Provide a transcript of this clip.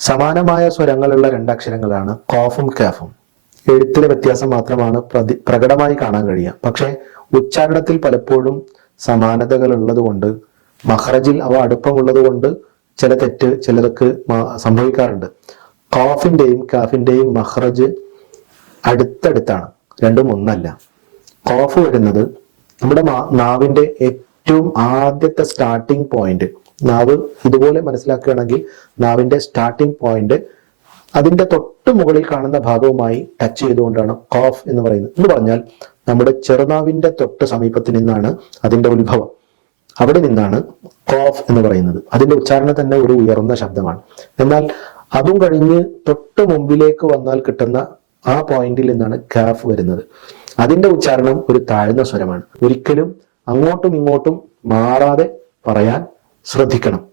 സമാനമായ സ്വരങ്ങളുള്ള രണ്ടക്ഷരങ്ങളാണ് ഖാഫും കാഫും. എഴുത്തിലെ വ്യത്യാസം മാത്രമാണ് പ്രകടമായി കാണാൻ കഴിയുക. പക്ഷെ ഉച്ചാരണത്തിൽ പലപ്പോഴും സമാനതകൾ ഉള്ളത് കൊണ്ട്, മഖ്റജിൽ അവ അടുപ്പമുള്ളത് കൊണ്ട് ചില തെറ്റ് ചിലർക്ക് സംഭവിക്കാറുണ്ട്. ഖാഫിന്റെയും കാഫിന്റെയും മഖ്റജ് അടുത്തടുത്താണ്, രണ്ടും ഒന്നല്ല. ഖാഫ് വരുന്നത് നമ്മുടെ നാവിന്റെ ഏറ്റവും ആദ്യത്തെ സ്റ്റാർട്ടിംഗ് പോയിന്റ്. നാവ് ഇതുപോലെ മനസ്സിലാക്കുകയാണെങ്കിൽ നാവിന്റെ സ്റ്റാർട്ടിംഗ് പോയിന്റ് അതിന്റെ തൊട്ട് മുകളിൽ കാണുന്ന ഭാഗവുമായി ടച്ച് ചെയ്തുകൊണ്ടാണ് ഖാഫ് എന്ന് പറയുന്നത്. എന്ന് പറഞ്ഞാൽ നമ്മുടെ ചെറുനാവിന്റെ തൊട്ട് സമീപത്തിൽ നിന്നാണ് അതിന്റെ ഉത്ഭവം. അവിടെ നിന്നാണ് ഖാഫ് എന്ന് പറയുന്നത്. അതിന്റെ ഉച്ചാരണം തന്നെ ഒരു ഉയർന്ന ശബ്ദമാണ്. എന്നാൽ അതും കഴിഞ്ഞ് തൊട്ട് മുമ്പിലേക്ക് വന്നാൽ കിട്ടുന്ന ആ പോയിന്റിൽ നിന്നാണ് കാഫ് വരുന്നത്. അതിന്റെ ഉച്ചാരണം ഒരു താഴ്ന്ന സ്വരമാണ്. ഒരിക്കലും അങ്ങോട്ടും ഇങ്ങോട്ടും മാറാതെ പറയാൻ ശ്രദ്ധിക്കണം.